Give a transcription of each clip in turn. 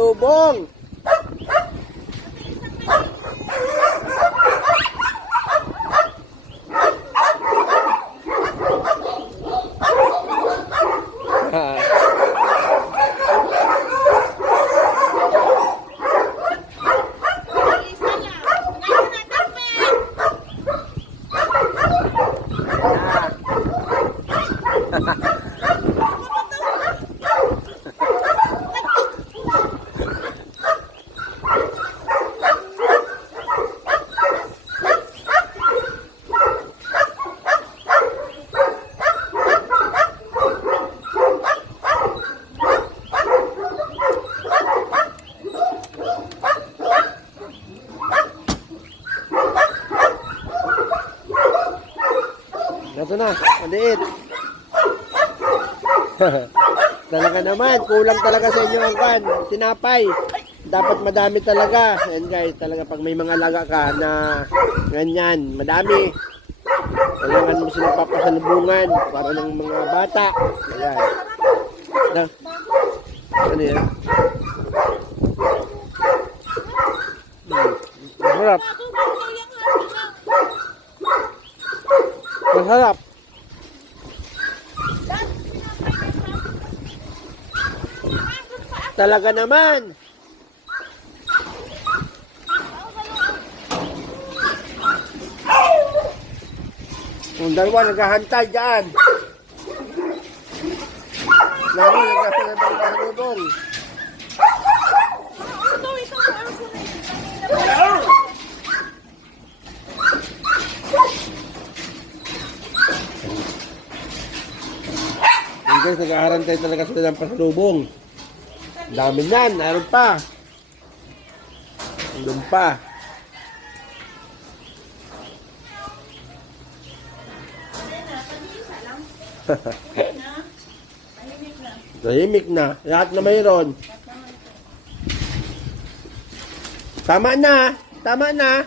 pasalubong. Ito na, maliit. Talaga naman, kulang talaga sa inyo ang kan, tinapay. Dapat madami talaga. Ayan guys, talaga pag may mga laga ka na ganyan, madami. Kailangan mo silang papasalubungan para ng mga bata. Ayan. Ano yan? Masarap. Masarap. Talaga naman. Yung dalawa naghahantay dyan. Lalo naghahantay ng pasalubong. Yung guys, nag-aarantay talaga sila ng pasalubong. Dami yan, naroon pa. Doon pa. Tahimik na. Lahat na mayroon. Tama na. Tama na.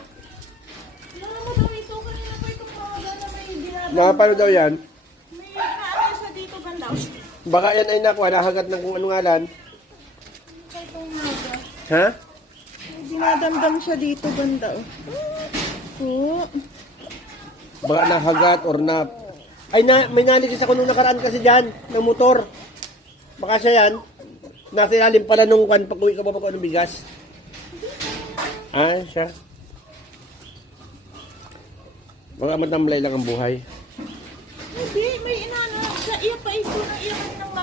Nakapalo daw yan. Baka yan ay nakuha. Nahagat ng kung anong ngalan. Ha? Dinadamdam siya dito banda. Oh. Baka nahagat or na... Ay, may naligis ako nung nakaraan kasi dyan, ng motor. Baka siya yan. Nasa ilalim pala nung kan pag-uwi ka ba ng bigas. Ah, siya. Baka matamlay lang ang buhay.